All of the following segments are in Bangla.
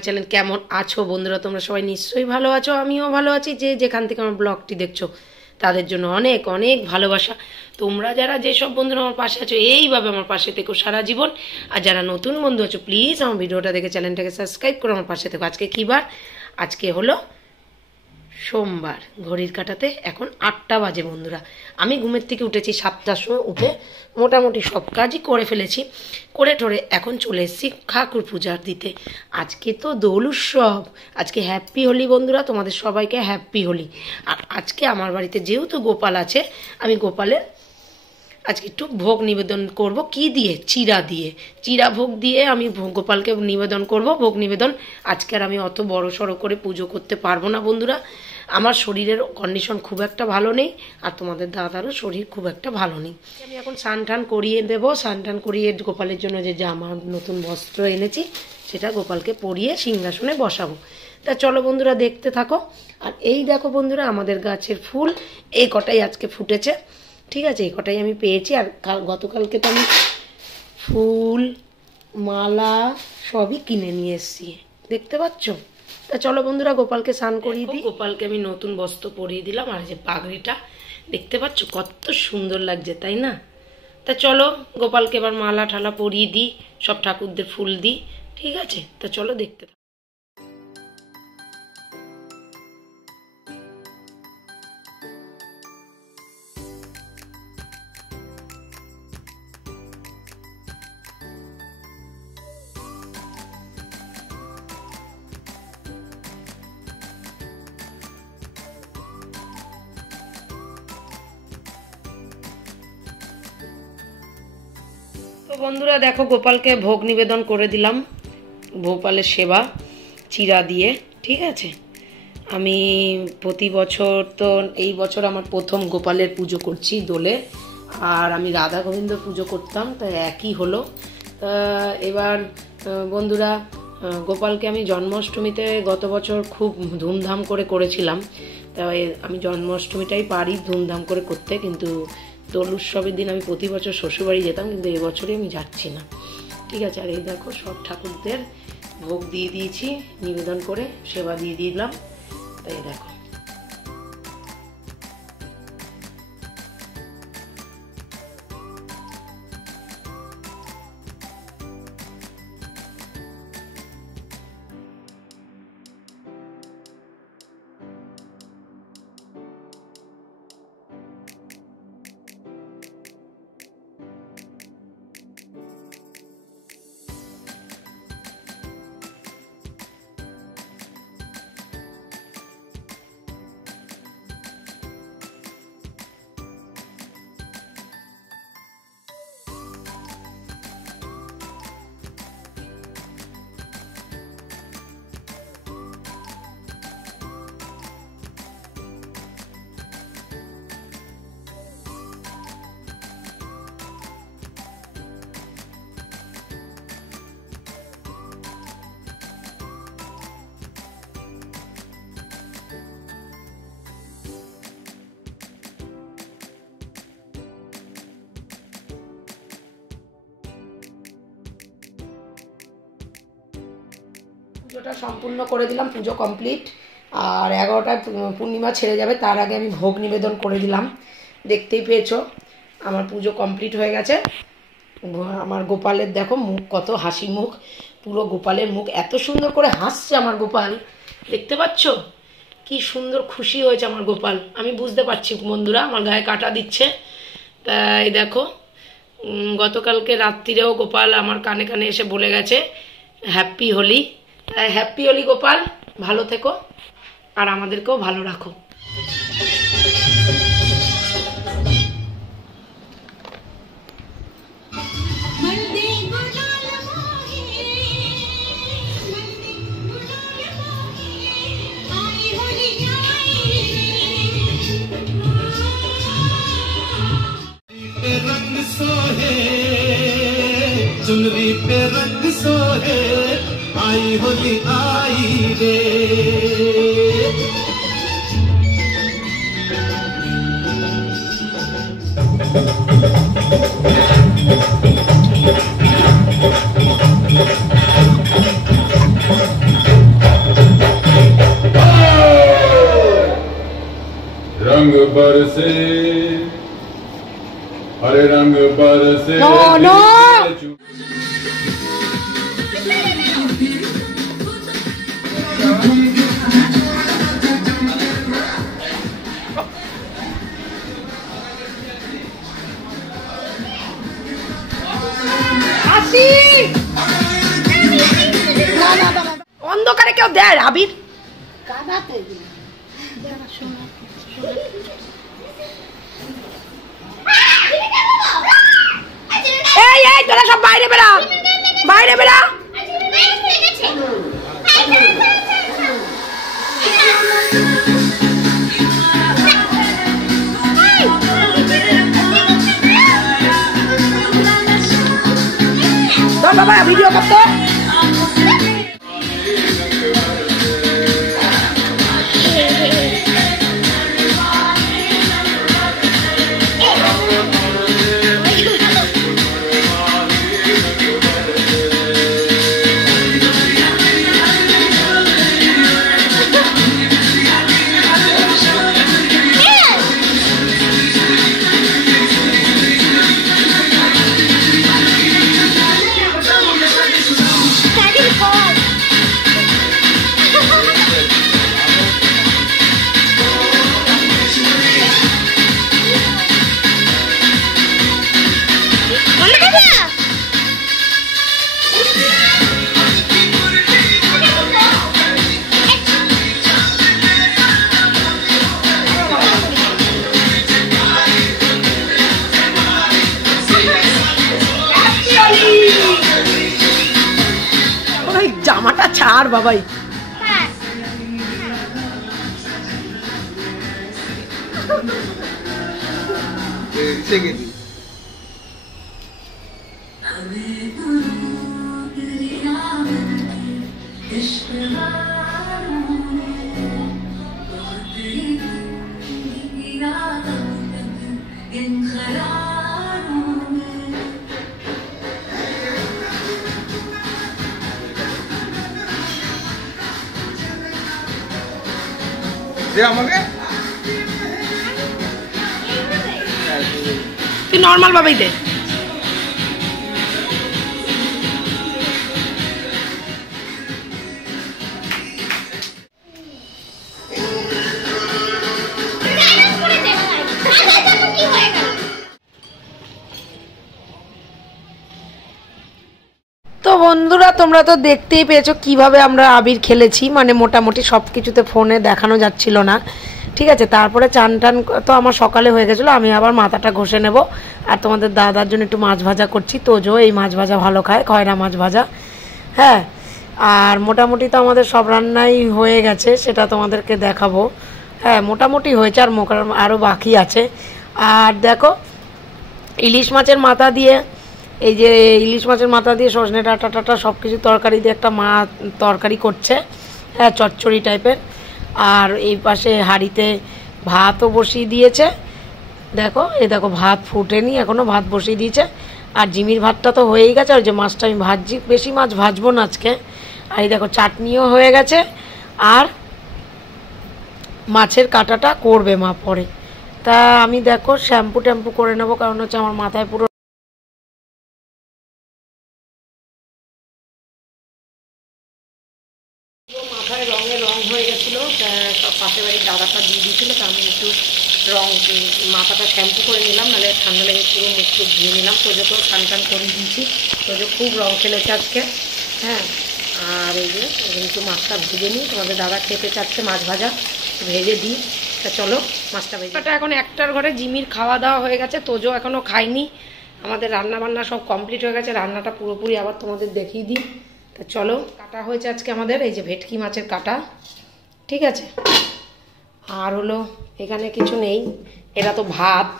My channel. কেমন আছো বন্ধুরা? তোমরা সবাই নিশ্চয়ই ভালো আছো, আমিও ভালো আছি। যে যেখান থেকে আমার ব্লগটি দেখছো তাদের জন্য অনেক অনেক ভালোবাসা। তোমরা যারা যেসব বন্ধুরা আমার পাশে আছো এইভাবে আমার পাশে থেকো সারা জীবন। আর যারা নতুন বন্ধু আছো প্লিজ আমার ভিডিওটা দেখে চ্যানেলটাকে সাবস্ক্রাইব করে আমার পাশে থেকো। আজকে কী বার? আজকে হলো সোমবার। ঘড়ির কাঁটাতে এখন 8টা বাজে বন্ধুরা। আমি ঘুমের থেকে উঠেছি 7টার সময়, উঠে মোটামুটি সব কাজই করে ফেলেছি। করে টোরে এখন চলে এসেছি ঠাকুর পূজার দিতে। আজকে তো দোল উৎসব, আজকে হ্যাপি হোলি বন্ধুরা, তোমাদের সবাইকে হ্যাপি হোলি। আর আজকে আমার বাড়িতে যেহেতু গোপাল আছে, আমি গোপালের আজকে একটু ভোগ নিবেদন করব। কি দিয়ে? চিড়া দিয়ে, চিড়া ভোগ দিয়ে আমি গোপালকে নিবেদন করব ভোগ নিবেদন। আজকে আর আমি অত বড় সড়ো করে পুজো করতে পারবো না বন্ধুরা। আমার শরীরের কন্ডিশন খুব একটা ভালো নেই, আর তোমাদের দাদারও শরীর খুব একটা ভালো নেই। আমি এখন স্নান টান করিয়ে দেবো। স্নান টান করিয়ে গোপালের জন্য যে জামা নতুন বস্ত্র এনেছি সেটা গোপালকে পরিয়ে সিংহাসনে বসাবো। তা চলো বন্ধুরা দেখতে থাকো। আর এই দেখো বন্ধুরা আমাদের গাছের ফুল এই কটাই আজকে ফুটেছে, ঠিক আছে? এই কটাই আমি পেয়েছি। আর গতকালকে তো আমি ফুল মালা সবই কিনে নিয়ে এসেছি, দেখতে পাচ্ছ? তা চলো বন্ধুরা গোপালকে স্নান করিয়ে দিই। গোপালকে আমি নতুন বস্ত্র পরিয়ে দিলাম, আর যে পাগড়িটা দেখতে পাচ্ছ কত সুন্দর লাগছে, তাই না? তা চলো গোপালকে এবার মালা ঠালা পরিয়ে দিই, সব ঠাকুরদের ফুল দিই, ঠিক আছে? তা চলো দেখতে থাকো। তো বন্ধুরা দেখো গোপালকে ভোগ নিবেদন করে দিলাম, গোপালের সেবা চিড়া দিয়ে, ঠিক আছে? আমি প্রতি বছর তো, এই বছর আমার প্রথম গোপালের পুজো করছি দোলে। আর আমি রাধা গোবিন্দ পুজো করতাম, তাই একই হলো। এবার বন্ধুরা গোপালকে আমি জন্মাষ্টমীতে গত বছর খুব ধুমধাম করে করেছিলাম। তাই আমি জন্মাষ্টমীটাই পারি ধুমধাম করে করতে, কিন্তু দোল উৎসবের দিন আমি প্রতি বছর শ্বশুরবাড়ি যেতাম, কিন্তু এবছরই আমি যাচ্ছি না, ঠিক আছে? আর এই দেখো সব ঠাকুরদের ভোগ দিয়ে দিয়েছি নিবেদন করে, সেবা দিয়ে দিলাম। তাই দেখো পুজোটা সম্পূর্ণ করে দিলাম, পুজো কমপ্লিট। আর 11টায় পূর্ণিমা ছেড়ে যাবে, তার আগে আমি ভোগ নিবেদন করে দিলাম। দেখতেই পেয়েছো আমার পুজো কমপ্লিট হয়ে গেছে। আমার গোপালের দেখো মুখ, কত হাসি মুখ, পুরো গোপালের মুখ এত সুন্দর করে হাসছে আমার গোপাল, দেখতে পাচ্ছ? কি সুন্দর খুশি হয়েছে আমার গোপাল। আমি বুঝতে পারছি বন্ধুরা, আমার গায়ে কাঁটা দিচ্ছে। তাই দেখো গতকালকে রাত্রিরেও গোপাল আমার কানে কানে এসে বলে গেছে হ্যাপি হোলি। হ্যাপি হোলি গোপাল, ভালো থেকো আর আমাদেরকেও ভালো রাখো। रंग सोहे चुनरी पे रंग सोहे आई होली आई रे। रंग बरसे हरे रंग बरसे नो অন্ধকারে কেউ দেয় আবির এই এই তোরা সব বাইরে বেরা বাইরে বেরা তোর বাবা ভিডিও করতো জামাটা ছাড় বাবাই তুই নর্মাল ভাবেই দে তো বন্ধুরা তোমরা তো দেখতেই পেয়েছো কিভাবে আমরা আবির খেলেছি, মানে মোটামুটি সব কিছুতে ফোনে দেখানো যাচ্ছিল না, ঠিক আছে। তারপরে চান টান তো আমার সকালে হয়ে গেছিলো, আমি আবার মাথাটা ঘষে নেব। আর তোমাদের দাদার জন্য একটু মাছ ভাজা করছি, তোজো এই মাছ ভাজা ভালো খায়, খয়রা মাছ ভাজা, হ্যাঁ। আর মোটামুটি তো আমাদের সব রান্নাই হয়ে গেছে, সেটা তোমাদেরকে দেখাবো, হ্যাঁ মোটামুটি হয়েছে, আর আরও বাকি আছে। আর দেখো ইলিশ মাছের মাথা দিয়ে, এই যে ইলিশ মাছের মাথা দিয়ে সজনে ডাঁটা টাটা সব কিছু তরকারি দিয়ে একটা মা তরকারি করছে, হ্যাঁ চচ্চড়ি টাইপের। আর এই পাশে হাঁড়িতে ভাতও বসিয়ে দিয়েছে, দেখো এই দেখো ভাত ফুটেনি এখনও, ভাত বসিয়ে দিয়েছে। আর জিমির ভাতটা তো হয়েই গেছে, আর যে মাছটা আমি ভাজছি, বেশি মাছ ভাজবো না আজকে। আর এই দেখো চাটনিও হয়ে গেছে, আর মাছের কাঁটাটা করবে মা পরে। তা আমি দেখো শ্যাম্পু ট্যাম্পু করে নেবো, কারণ হচ্ছে আমার মাথায় পুরো মাথায় রং হয়ে গেছিলো, সব পাশের বাড়ির দাদাটা দিয়ে দিয়েছিলো, তা আমি একটু মাথাটা শ্যাম্পু করে নিলাম, নাহলে ঠান্ডা লেগে পুরো মুখ টুক ধুয়ে নিলাম। তোজোকেও স্নান টান করে দিয়েছি, তোজো খুব রং খেলেছে আজকে, হ্যাঁ। আর এই যে একটু মাছটা ভেজে নিই, তোমাদের দাদা খেতে চাচ্ছে মাছ ভাজা, ভেজে দিই। তা চলো মাছটা ভেজে। এখন একটার ঘরে জিমির খাওয়া দাওয়া হয়ে গেছে, তোজো এখনও খাইনি। আমাদের রান্না বান্না সব কমপ্লিট হয়ে গেছে, রান্নাটা পুরোপুরি আবার তোমাদের দেখিয়ে দিই। তা চলো, কাটা হয়েছে আজকে আমাদের এই যে ভেটকি মাছের কাটা, ঠিক আছে। আর হলো এখানে কিছু নেই, এটা তো ভাত,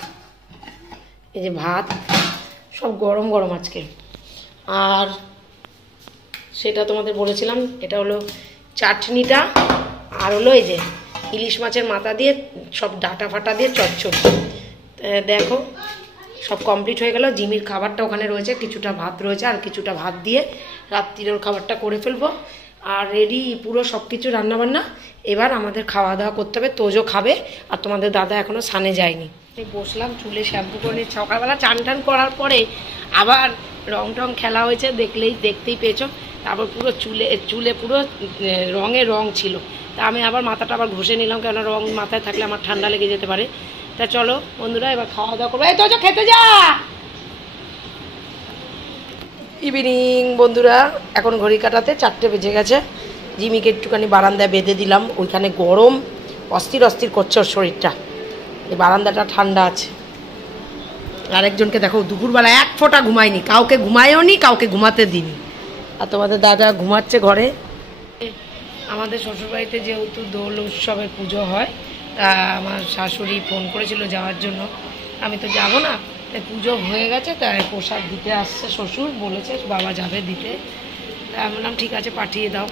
এই যে ভাত সব গরম গরম আজকে। আর সেটা তোমাদের বলেছিলাম, এটা হলো চাটনিটা, আর হলো এই যে ইলিশ মাছের মাথা দিয়ে সব ডাটা ফাটা দিয়ে চচ্চড়ি। দেখো সব কমপ্লিট হয়ে গেল। জিমির খাবারটা ওখানে রয়েছে, কিছুটা ভাত রয়েছে, আর কিছুটা ভাত দিয়ে রাত্রির খাবারটা করে ফেলবো। আর রেডি পুরো সব কিছু রান্নাবান্না। এবার আমাদের খাওয়া দাওয়া করতে হবে, তোজো খাবে, আর তোমাদের দাদা এখনও স্নানে যায়নি। বসলাম চুলে শ্যাম্পু করে নিয়ে, সকালবেলা চান টান করার পরে আবার রং টং খেলা হয়েছে, দেখতেই পেয়েছো। তারপর পুরো চুলে পুরো রঙে রং ছিল, তা আমি আবার মাথাটা আবার ঘষে নিলাম, কেননা রং মাথায় থাকলে আমার ঠান্ডা লেগে যেতে পারে। তা চলো বন্ধুরা এবার খাওয়া দাওয়া করবো। এই তোজো খেতে যা। ইভিনিং বন্ধুরা, এখন ঘড়ি কাটাতে 4টে বেজে গেছে। জিমিকে একটুখানি বারান্দায় বেঁধে দিলাম, ওইখানে গরম অস্থির অস্থির করছে ওর শরীরটা, এই বারান্দাটা ঠান্ডা আছে। আরেকজনকে দেখো দুপুরবেলা এক ফোঁটা ঘুমায়নি, কাউকে ঘুমায়ও নি, কাউকে ঘুমাতে দিনি। আর তোমাদের দাদা ঘুমাচ্ছে ঘরে। আমাদের শ্বশুরবাড়িতে যেহেতু দোল উৎসবের পুজো হয়, তা আমার শাশুড়ি ফোন করেছিল যাওয়ার জন্য, আমি তো যাব না, তাই পুজো হয়ে গেছে, তাই প্রসাদ দিতে আসছে শ্বশুর, বলেছে বাবা যাবে দিতে। তাই আমি বললাম ঠিক আছে পাঠিয়ে দাও,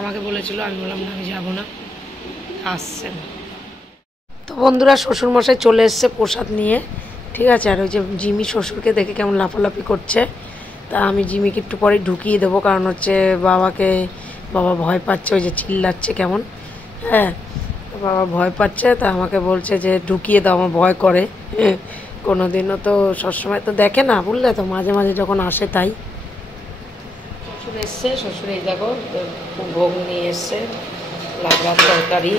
আমাকে বলেছিল, আমি বললাম না আমি যাবো না, আসছে না। তো বন্ধুরা শ্বশুরমশাই চলে এসছে প্রসাদ নিয়ে, ঠিক আছে। আর ওই যে জিমি শ্বশুরকে দেখে কেমন লাফালাফি করছে, তা আমি জিমিকে একটু পরে ঢুকিয়ে দেবো, কারণ হচ্ছে বাবা ভয় পাচ্ছে, ওই যে চিল্লাচ্ছে কেমন, হ্যাঁ বাবা ভয় পাচ্ছে, তা আমাকে বলছে যে ঢুকিয়ে দাও, আমার ভয় করে। কোনোদিনও তো সবসময় তো দেখে না, বুঝলে তো, মাঝে মাঝে যখন আসে তাই। শ্বশুর এসছে, শ্বশুর এই দেখো ভোগ নিয়ে এসছে, লাবড়ার তরকারি,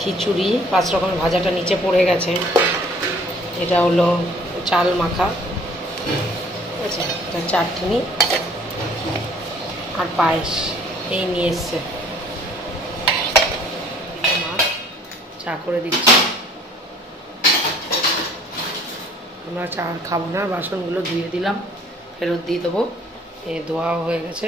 খিচুড়ি, 5 রকমের ভাজাটা নিচে পড়ে গেছে, এটা হলো চাল মাখা, ঠিক আছে, এটা চাটনি আর পায়েস, এই নিয়ে এসছে। মা চা করে দিচ্ছি, আমরা চা খাবো না, বাসনগুলো ধুয়ে দিলাম, ফেরত দিয়ে দেবো, ধোয়াও হয়ে গেছে।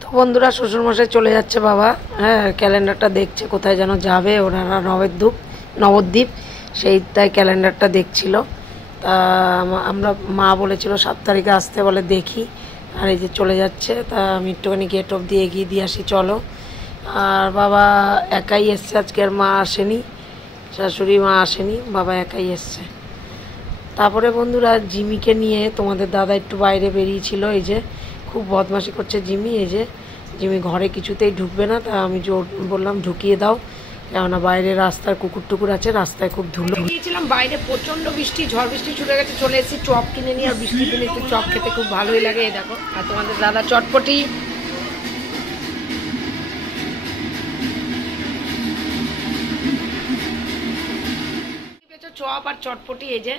তো বন্ধুরা শ্বশুরমশাই চলে যাচ্ছে বাবা, হ্যাঁ ক্যালেন্ডারটা দেখছে কোথায় যেন যাবে, ওনারা নবদ্বীপ, সেই তাই ক্যালেন্ডারটা দেখছিল। তা আমরা মা বলেছিল 7 তারিখে আসতে, বলে দেখি, আর এই যে চলে যাচ্ছে। তা আমি একটুখানি গেট অফ দিয়ে এগিয়ে দিয়ে আসি চলো। আর বাবা একাই এসছে আজকে, আর মা আসেনি, শাশুড়ি মা আসেনি, বাবা একাই এসছে। তারপরে বন্ধুরা জিমিকে নিয়ে তোমাদের দাদা একটু বাইরে বেরিয়েছিল, এই যে খুব বদমাশি করছে জিমি, এই যে জিমি ঘরে কিছুতেই ঢুকবে না, তা আমি বললাম ঢুকিয়ে দাও, কেননা বাইরে রাস্তার কুকুর টুকুর আছে, রাস্তায় খুব ধুলো। গিয়েছিলাম বাইরে, প্রচন্ড বৃষ্টি, ঝড় বৃষ্টি ছুটে গেছে, চলে এসেছি চপ কিনে নিয়ে, আর বৃষ্টির দিনে একটু চপ খেতে খুব ভালোই লাগে। এই দেখো, আর তোমাদের দাদা চটপটি, চপ আর চটপটি, এই যে।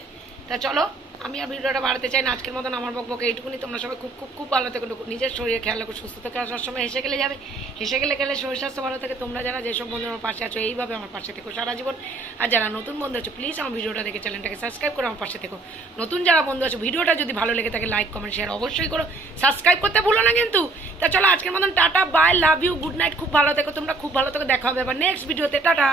তা চলো আমি আর ভিডিওটা বাড়াতে চাই না, আজকের মতন আমার বকবকে এইটুকুনি। তোমরা সবাই খুব খুব খুব ভালো থেকো, নিজের শরীরে খেয়াল রাখো, সুস্থ থেকে আসার সময় হেসে গেলে যাবে, হেসে গেলে শরীর স্বাস্থ্য ভালো থাকে। তোমরা যারা যেসব বন্ধু আমার পাশে আছো, এইভাবে আমার পাশে থেকো সারা জীবন। আর যারা নতুন বন্ধু আছো, প্লিজ আমার ভিডিওটা দেখে চ্যানেলটাকে সাবস্ক্রাইব করে আমার পাশে থেকো। নতুন যারা বন্ধু আছো, ভিডিওটা যদি ভালো লেগে থাকে লাইক কমেন্ট শেয়ার অবশ্যই করো, সাবস্ক্রাইব করতে ভুলো না কিন্তু। তা চলো আজকের মতন tata, bye, love you, good night, খুব ভালো থেকো তোমরা, খুব ভালো থেকো, দেখা হবে আবার নেক্সট ভিডিওতে, টাটা।